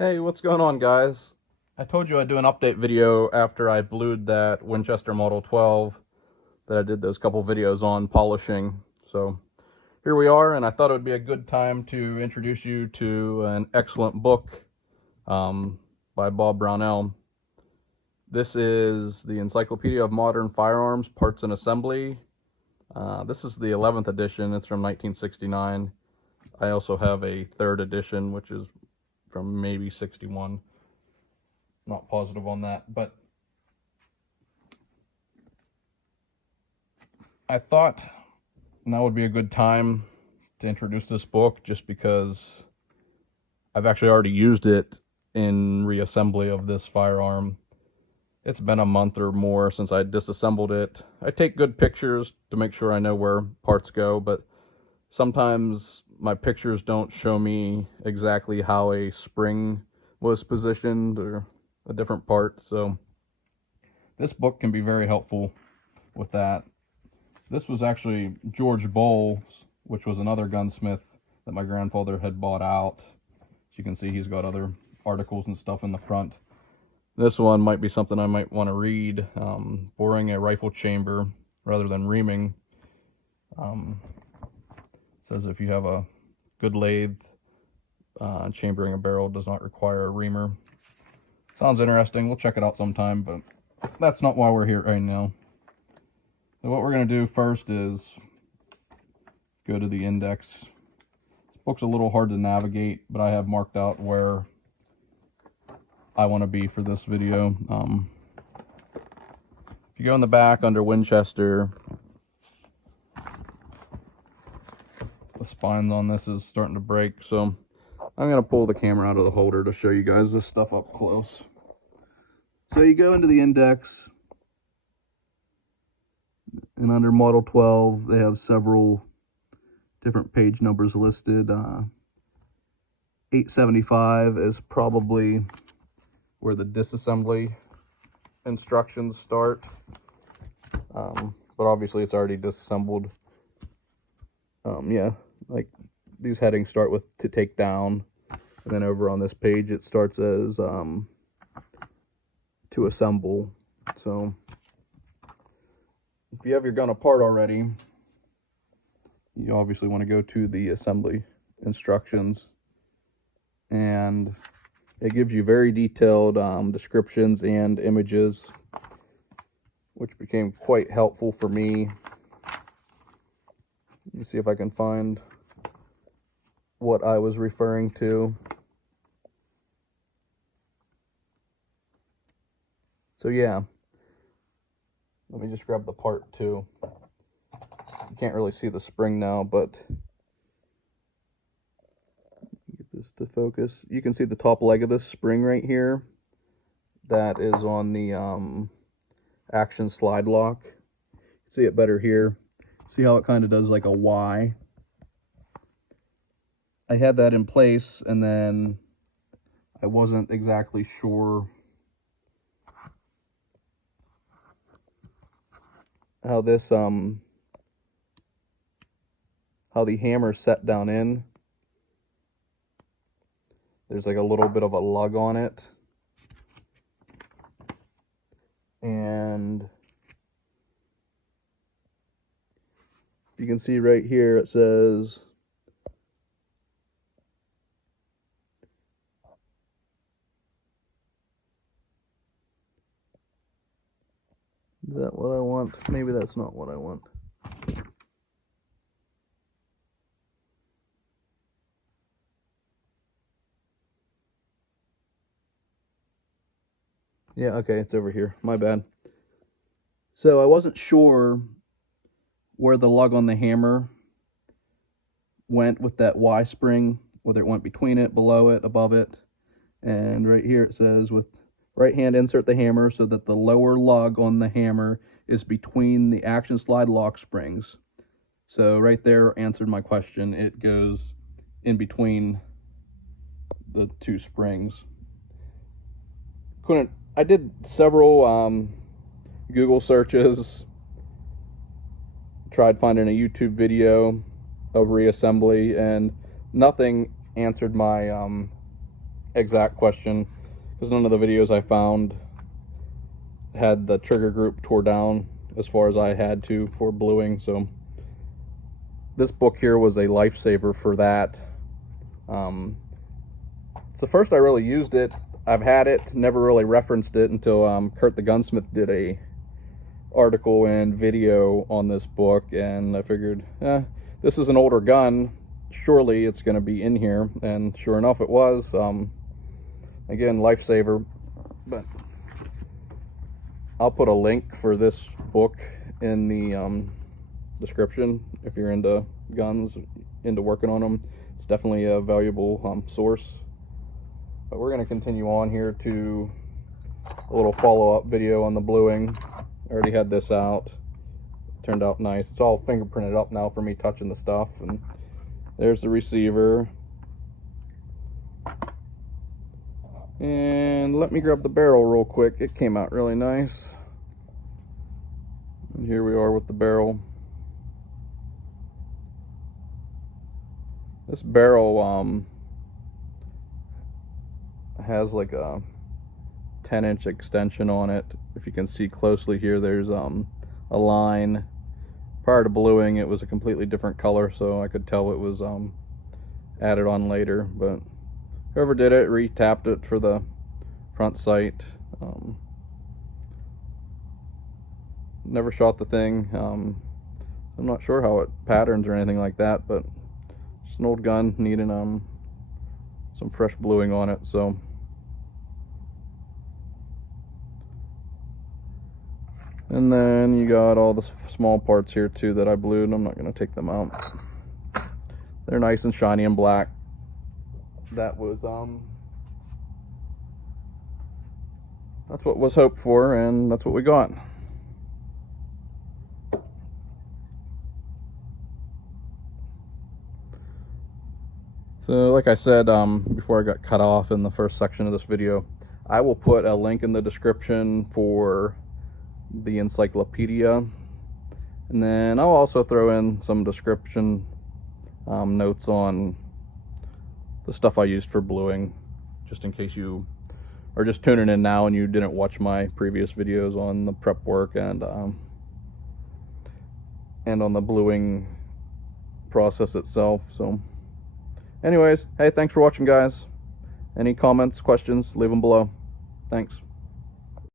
Hey, what's going on, guys? I told you I'd do an update video after I blued that Winchester Model 12 that I did those couple videos on polishing. So here we are, and I thought it would be a good time to introduce you to an excellent book by Bob Brownell. This is the Encyclopedia of Modern Firearms, Parts and Assembly. This is the 11th edition. It's from 1969. I also have a third edition, which is from maybe 61. Not positive on that, but I thought now would be a good time to introduce this book just because I've actually already used it in reassembly of this firearm. It's been a month or more since I disassembled it. I take good pictures to make sure I know where parts go, but sometimes my pictures don't show me exactly how a spring was positioned or a different part, so this book can be very helpful with that. This was actually George Bowles, which was another gunsmith that my grandfather had bought out. As you can see, he's got other articles and stuff in the front. This one might be something I might want to read. Boring a rifle chamber rather than reaming. Says if you have a good lathe, chambering a barrel does not require a reamer. Sounds interesting. We'll check it out sometime, but that's not why we're here right now. So what we're going to do first is go to the index. This book's a little hard to navigate, but I have marked out where I want to be for this video. If you go in the back under Winchester, the spines on this is starting to break, so I'm going to pull the camera out of the holder to show you guys this stuff up close. So you go into the index, and under Model 12, they have several different page numbers listed. 875 is probably where the disassembly instructions start. But obviously it's already disassembled. Yeah, like these headings start with to take down, and then over on this page it starts as to assemble. So if you have your gun apart already, you obviously want to go to the assembly instructions, and it gives you very detailed descriptions and images, which became quite helpful for me. Let me see if I can find what I was referring to. So yeah, let me just grab the part too. You can't really see the spring now, but get this to focus. You can see the top leg of this spring right here. That is on the action slide lock. See it better here. See how it kind of does like a Y. I had that in place, and then I wasn't exactly sure how this how the hammer set down in. There's like a little bit of a lug on it, and you can see right here it says is that what I want? Maybe that's not what I want. Yeah, okay, it's over here. My bad. So I wasn't sure where the lug on the hammer went with that Y spring, whether it went between it, below it, above it. And right here it says, with right hand insert the hammer so that the lower lug on the hammer is between the action slide lock springs. So right there answered my question. It goes in between the two springs. I did several Google searches, tried finding a YouTube video of reassembly, and nothing answered my exact question, because none of the videos I found had the trigger group tore down as far as I had to for bluing. So this book here was a lifesaver for that. It's the first I really used it. I've had it, never really referenced it until Kurt the Gunsmith did a article and video on this book, and I figured, this is an older gun, surely it's going to be in here, and sure enough it was. Again, lifesaver. But I'll put a link for this book in the description if you're into guns, into working on them. It's definitely a valuable source. But we're going to continue on here to a little follow-up video on the bluing. I already had this out. Turned out nice. It's all fingerprinted up now for me touching the stuff. And there's the receiver. And let me grab the barrel real quick. It came out really nice. And here we are with the barrel. This barrel has like a 10-inch extension on it. If you can see closely here, there's a line. Prior to bluing, it was a completely different color, so I could tell it was added on later. But whoever did it re-tapped it for the front sight. Never shot the thing. I'm not sure how it patterns or anything like that, but it's an old gun needing some fresh bluing on it. So and then you got all the small parts here too that I blued. I'm not going to take them out. They're nice and shiny and black. That was that's what was hoped for, and that's what we got. So like I said before I got cut off in the first section of this video, I will put a link in the description for the Encyclopedia, and then I'll also throw in some description notes on the stuff I used for bluing, just in case you are just tuning in now and you didn't watch my previous videos on the prep work and on the bluing process itself. So anyways, hey, thanks for watching, guys. Any comments, questions, leave them below. Thanks.